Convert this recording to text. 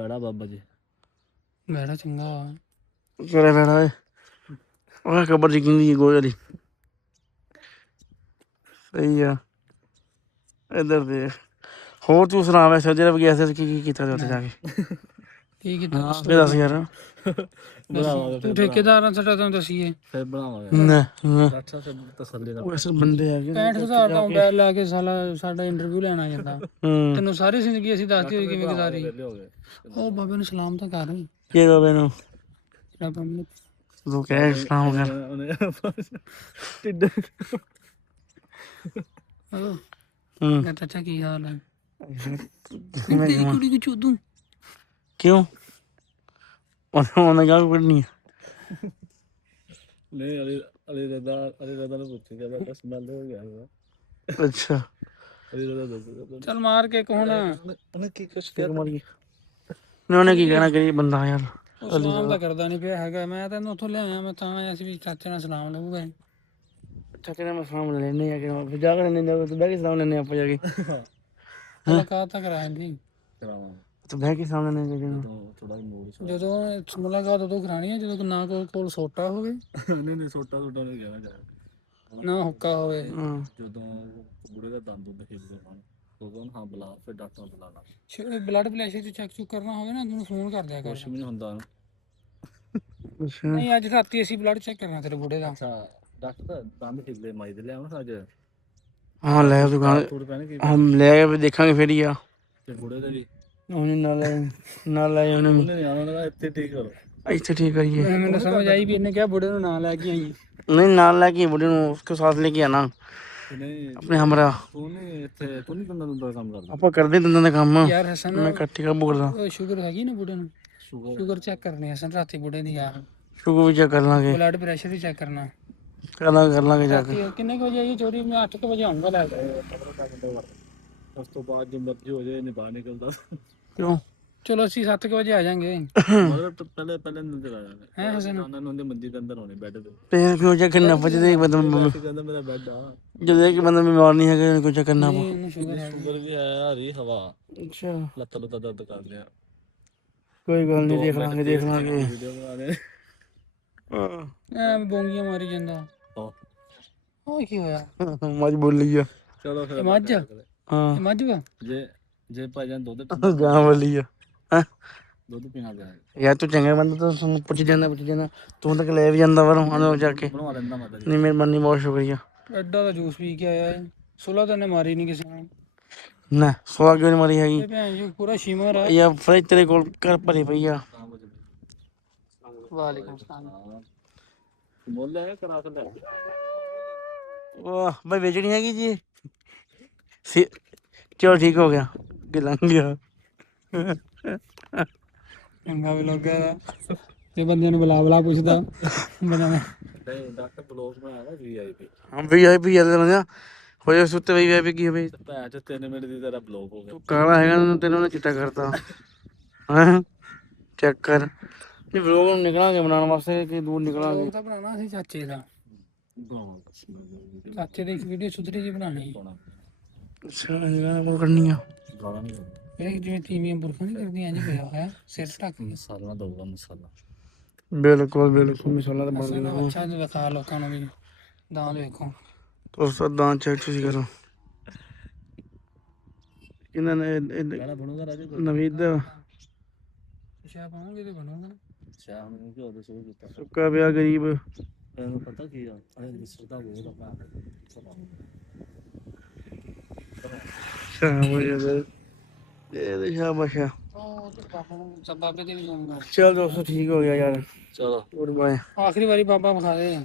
ਬੜਾ ਬਾਬਾ ਜੀ ਬੈੜਾ ਚੰਗਾ ਕਿਹੜਾ ਬੈੜਾ ਓਏ ਉਹ ਖਬਰ ਜੀ ਕਿੰਨੀ ਗੋਲ ਦੀ ਸਹੀ ਆ ਇੱਧਰ ਦੇ ਹੋਰ ਤੂੰ ਸੁਣਾ ਵੈਸੇ ਜਿਹੜਾ ਵੀ ਗਿਆ ਸੀ ਕੀ ਕੀਤਾ ਉੱਥੇ ਜਾ ਕੇ ਕੀ ਕੀਤਾ ਹਾਂ ਫਿਰ ਦੱਸ ਯਾਰ ਬਣਾਵਾਂਗੇ ਤੂੰ ਠੇਕੇਦਾਰਾਂ ਸਾਡਾ ਤੁਹਾਨੂੰ ਦਸੀਏ ਫਿਰ ਬਣਾਵਾਂਗੇ ਨਾ ਅੱਛਾ ਫਿਰ ਤਸੱਲੀ ਨਾਲ ਉਹ ਅਸਲ ਬੰਦੇ ਹੈਗੇ 65,000 ਦਾ ਹੁੰਦਾ ਲੈ ਕੇ ਸਾਡਾ ਇੰਟਰਵਿਊ ਲੈਣਾ ਜਾਂਦਾ ਹੂੰ ਤੈਨੂੰ ਸਾਰੀ ਜ਼ਿੰਦਗੀ ਅਸੀਂ ਦੱਸਦੇ ਹੋਈ ਕਿਵੇਂ ਗੁਜ਼ਾਰੀ ਵਿਹਲੇ ਹੋ ਗਏ ਉਹ ਬਾਬੇ ਨੂੰ ਸਲਾਮ ਤਾਂ ਕਰ ਕੀ ਬਾਬੇ ਨੂੰ ਰੱਬ ਨੂੰ ਤੂੰ ਕਹਿ ਸਲਾਮ ਕਰ ਉਹਨੇ ਟਿੱਡ ਹਲੋ ਹੂੰ ਕਹਿੰਦਾ ਚਾਚਾ ਕੀ ਹਾਲ ਹੈ ਕਿਵੇਂ ਤੇਰੀ ਕੁੜੀ ਨੂੰ ਚੋਦੂ ਕਿਉਂ ਉਹਨੇ ਗੱਲ ਕਰਨੀ ਨਹੀਂ ਅਲੀ ਰਦਾ ਨੂੰ ਪੁੱਛ ਗਿਆ ਤਾਂ ਸਮੈਲ ਹੋ ਗਿਆ ਅੱਛਾ ਅਲੀ ਰਦਾ ਦੱਸ ਚੱਲ ਮਾਰ ਕੇ ਕੋਣ ਉਹਨੇ ਕੀ ਕੁਛ ਕਿਹਾ ਉਹਨੇ ਕੀ ਕਹਿਣਾ ਗਰੀਬ ਬੰਦਾ ਯਾਰ ਉਹ ਸਲਾਮ ਤਾਂ ਕਰਦਾ ਨਹੀਂ ਪਿਆ ਹੈਗਾ ਮੈਂ ਤੈਨੂੰ ਉੱਥੋਂ ਲਿਆਇਆ ਮੈਂ ਤਾਂ ਆਇਆ ਸੀ ਵੀ ਚਾਚੇ ਨਾਲ ਸਲਾਮ ਲਊਗਾ ਚਾਚੇ ਨੇ ਮੈਂ ਸਲਾਮ ਲੈਣੇ ਆ ਕਿ ਜਾ ਕੇ ਲੈਣੇ ਜਾ ਕੇ ਬਹਿ ਕੇ ਸਲਾਮ ਲੈਣੇ ਆਪਾਂ ਜਾ ਕੇ ਮੁਲਾਕਾਤ ਤਾਂ ਕਰਾਇਆ ਨਹੀਂ ਕਰਾਵਾਂ ਤੂੰ ਬਹਿ ਕੇ ਸਲਾਮ ਲੈਣੇ ਜਾ ਥੋੜਾ ਮੂਡ ਜਦੋਂ ਮੁਲਾਕਾਤ ਉਦੋਂ ਕਰਾਣੀ ਹੈ ਜਦੋਂ ਨਾ ਕੋਲ ਸੋਟਾ ਹੋਵੇ ਨਹੀਂ ਛੋਟਾ ਨਹੀਂ ਗਿਆ ਜਾ ਨਾ ਹੁੱਕਾ ਹੋਵੇ ਜਦੋਂ ਬੁੜੇ ਦਾ ਦੰਦ ਹੁੰਦਾ ਹਿੱਲਦੇ ਹਨ ਉਦੋਂ ਹਾਂ ਬੁਲਾ ਫਿਰ ਡਾਕਟਰ ਬੁਲਾਣਾ ਬਲੱਡ ਪ੍ਰੈਸ਼ਰ ਚ ਚੈੱਕ ਕਰਨਾ ਹੋਵੇ ਨਾ ਤੈਨੂੰ ਫੋਨ ਕਰ ਦਿਆ ਕਰ ਕੁਛ ਵੀ ਨਹੀਂ ਹੁੰਦਾ ਅੱਛਾ ਨਹੀਂ ਅੱਜ ਰਾਤੀ ਅਸੀਂ ਬਲੱਡ ਚੈੱਕ ਕਰਨਾ ਤੇਰੇ ਬੁੜੇ ਦਾ ਅੱਛਾ ਡਾਕਟਰ ਦੰਦ ਹਿੱਲਦੇ ਮਾਈ ਦੇ ਲਿਆਉਣਾ ਅੱਜ ਹਾਂ ਲੈ ਦੁਕਾਨ ਥੋੜੇ ਪੈਣੇ ਕੀ ਹਮ ਲੈ ਕੇ ਦੇਖਾਂਗੇ ਫਿਰ ਹੀ ਆ ਤੇ ਬੁੜੇ ਦੇ ਵੀ ਉਹਨੇ ਨਾਲ ਲੈ ਉਹਨੇ ਉਹਨੇ ਨਹੀਂ ਆਉਣਾ ਉਹਨੇ ਇੱਥੇ ਠੀਕ ਕਰੋ ਇੱਥੇ ਠੀਕ ਕਰੀਏ ਮੈਨੂੰ ਸਮਝ ਆਈ ਵੀ ਇਹਨੇ ਕਿਹਾ ਬੁੜੇ ਨੂੰ ਨਾਂ ਲੈ ਕੇ ਆਈ नहीं नाल लेके बुढ़े उसके साथ लेके आना ਨਹੀਂ अपने हमरा ਤੂੰ ਨਹੀਂ ਇੱਥੇ ਤੂੰ ਨਹੀਂ ਦੰਦਾਂ ਕੰਮ ਕਰਦਾ ਆਪਾਂ ਕਰਦੇ ਦੰਦਾਂ ਦਾ ਕੰਮ ਯਾਰ ਹਸਨ ਮੈਂ ਇਕੱਠੀ ਕੰਮ ਕਰਦਾ ਉਹ ਸ਼ੂਗਰ ਹੈਗੀ ਨਾ ਬੁੜੇ ਨੂੰ ਸ਼ੂਗਰ ਸ਼ੂਗਰ ਚੈੱਕ ਕਰਨੀ ਹਸਨ ਰਾਤੀ ਬੁੜੇ ਦੀ ਆ ਸ਼ੁਗਰ ਵੀ ਚੈੱਕ ਕਰ ਲਾਂਗੇ ਬਲੱਡ ਪ੍ਰੈਸ਼ਰ ਵੀ ਚੈੱਕ ਕਰਨਾ ਕਰ ਲਾਂਗੇ ਜਾ ਕੇ ਰਾਤੀ ਕਿੰਨੇ ਕੁ ਵਜੇ ਆਈ ਚੋਰੀ ਮੈਂ 8 ਵਜੇ ਆਉਂਗਾ ਲੈ ਕੇ ਉਸ ਤੋਂ ਬਾਅਦ ਜੇ ਮਰਜ਼ੀ ਹੋ ਜਾਏ ਨਹੀਂ ਬਾਹਰ ਨਿਕਲਦਾ ਕਿਉਂ ਚਲੋ ਅਸੀਂ 7 ਵਜੇ ਆ ਜਾਾਂਗੇ ਮਤਲਬ ਪਹਿਲੇ ਨਜ਼ਰ ਆ ਜਾਣਾ ਹੈ ਹਸਨ ਉਹਨਾਂ ਨੂੰ ਉਹਦੇ ਮੰਜੀ ਦੇ ਅੰਦਰ ਹੋਣੇ ਬੈੱਡ ਤੇ ਤੇ ਕਿਉਂ ਚੈੱਕ ਕਰਨਾ ਵਜਦੇ ਬੰਦਾ ਕਹਿੰਦਾ ਮੇਰਾ ਬੈੱਡ ਆ ਜਦੋਂ ਕਿ ਬੰਦਾ ਬਿਮਾਰ ਨਹੀਂ ਹੈਗਾ ਕੋਈ ਚੈੱਕ ਕਰਨਾ ਨਹੀਂ ਉਹਨੂੰ ਸ਼ੂਗਰ ਹੈ ਸ਼ੂਗਰ ਵੀ ਹੈ ਹਰੀ ਹਵਾ ਅੱਛਾ ਲੱਤ ਲੁੱਤ ਦਰਦ ਕਰ ਲਿਆ ਕੋਈ ਗੱਲ ਨਹੀਂ ਦੇਖ ਲਾਂਗੇ ਵੀਡੀਓ ਬਣਾ ਦੇ ਐ ਬੋਂਗੀਆਂ ਮਾਰੀ ਜਾਂਦਾ ਉਹ ਕੀ ਹੋਇਆ ਮੱਝ ਬੋਲੀ ਆ ਚਲੋ ਫਿਰ ਇਹ ਮੱਝ ਹਾਂ ਇਹ ਮੱਝ ਵਾ ਜੇ ਭਾਈਜਾਨ ਦੁੱਧ ਗਾਂ ਬੋਲੀ ਆ ਹੈਂ? ਦੁੱਧ ਪੀਣਾ ਪਿਆ ਯਾਰ ਤੂੰ ਚੰਗਾ ਬੰਦਾ ਤਾਂ ਤੁਹਾਨੂੰ ਪੁੱਛ ਜਾਂਦਾ ਤੂੰ ਤਾਂ ਲੈ ਵੀ ਜਾਂਦਾ ਵਰੋਂ ਜਾ ਕੇ ਬਣਵਾ ਲੈਂਦਾ ਮਾਤਾ ਜੀ ਨਹੀਂ ਮਿਹਰਬਾਨੀ ਬਹੁਤ ਸ਼ੁਕਰੀਆ ਐਡਾ ਦਾ ਜੂਸ ਪੀ ਕੇ ਆਇਆ ਏ ਸੁਲਾ ਤਾਂ ਇਹਨੇ ਮਾਰੀ ਨਹੀਂ ਕਿਸੇ ਨੇ ਨਾ ਸਵਾ ਕਿਉਂ ਨੀ ਮਾਰੀ ਹੈਗੀ ਇਹ ਭੈਣ ਜੀ ਪੂਰਾ ਸ਼ਿਮਰ ਆ ਯਾ ਫਰਿਜ ਤੇਰੇ ਕੋਲ ਘਰ ਭਰੀ ਪਈ ਆ ਵਾਲੇਕੁਮ ਸਲਾਮ ਮੁੱਲ ਹੈ ਕਰਾ ਕੇ ਲੈ ਵਾਹ ਬਈ ਵੇਚਣੀ ਹੈਗੀ ਜੀ ਚਲੋ ਠੀਕ ਹੋ ਗਿਆ ਕਿ ਲੰਘ ਗਿਆ ਚੰਗਾ ਵੀ ਲੱਗਾ ਦਾ ਤੇ ਬੰਦੇ ਨੂੰ ਬੁਲਾ ਪੁੱਛਦਾ ਬੰਦਾ ਨਹੀਂ ਡਾਕਟਰ ਬਲੌਗ ਬਣਾਇਆ ਵੀਆਈਪੀ ਹਾਂ ਵੀਆਈਪੀ ਯਾਰ ਨਾ ਹੋਇਆ ਸੁੱਤੇ ਵੀਆਈਪੀ ਕੀ ਹੋਵੇ ਭੈਣ ਚ 3 ਮਿੰਟ ਦੀ ਤੇਰਾ ਬਲੌਗ ਹੋ ਗਿਆ ਤੂੰ ਕਾਲਾ ਹੈਗਾ ਤੈਨੂੰ ਨਾ ਚਿੱਟਾ ਕਰਤਾ ਹਾਂ ਚੈੱਕ ਕਰ ਨਹੀਂ ਵਲੋਗ ਨੂੰ ਨਿਕਲਾਂਗੇ ਬਣਾਉਣ ਵਾਸਤੇ ਕਿ ਦੂਰ ਨਿਕਲਾਂਗੇ ਉਹ ਤਾਂ ਬਣਾਉਣਾ ਸੀ ਚਾਚੇ ਦਾ ਬਣਾਉਣਾ ਚਾਚੇ ਦੀ ਇੱਕ ਵੀਡੀਓ ਸੁਧਰੀ ਜੀ ਬਣਾਣੀ ਅੱਛਾ ਇਹ ਕਰਨੀ ਆ ਗਾਣਾ ਨਹੀਂ ਇਹ ਜਿਵੇਂ ਤੀਵੀਆਂ ਬੁਰਖਾ ਨਹੀਂ ਕਰਦੀਆਂ ਇੰਜ ਪਿਆ ਹੋਇਆ ਸਿਰ ਢੱਕ ਮਸਾਲਾ ਦਊਗਾ ਮਸਾਲਾ ਬਿਲਕੁਲ ਮਸਾਲਾ ਤਾਂ ਬਣ ਅਸਾਂ ਅੱਛਾ ਜਿਹਾ ਦਿਖਾ ਲੋਕਾਂ ਨੂੰ ਵੀ ਦਾਲ ਵੇਖੋ ਤੋ ਸਦਾਂ ਚੈੱਕ ਤੁਸੀਂ ਕਰੋ ਕਿੰਨਾ ਨੇ ਗਾਣਾ ਬਣੂਗਾ ਰਾਜੇ ਨਵੀਦ ਸ਼ਾਹ ਪਾਉਂਗੇ ਤੇ ਬਣੂਗਾ ਸ਼ਾਹ ਨੂੰ ਕੀ ਉਹਦੇ ਸ਼ੁਰੂ ਕੀਤਾ ਸੁੱਕਾ ਪਿਆ ਗਰੀਬ ਤੈਨੂੰ ਪਤਾ ਕੀ ਆ ਅਰੇ ਰਿਸ਼ਤਾ ਬਹੁਤ ਆਪਣਾ ਸ਼ਾਬਾਸ਼ ਇਹ ਸ਼ਾਬਾਸ਼ ਉਹ ਤੇ ਬਾਬਾ ਨੂੰ ਸਭ ਬਾਬੇ ਦੇ ਵੀ ਜਾਊਂਗਾ ਚਲ ਦੋਸਤੋ ਠੀਕ ਹੋ ਗਿਆ ਯਾਰ ਚਲੋ ਗੁੱਡ ਬਾਏ ਆਖਰੀ ਵਾਰੀ ਬਾਬਾ ਵਿਖਾ ਦੇ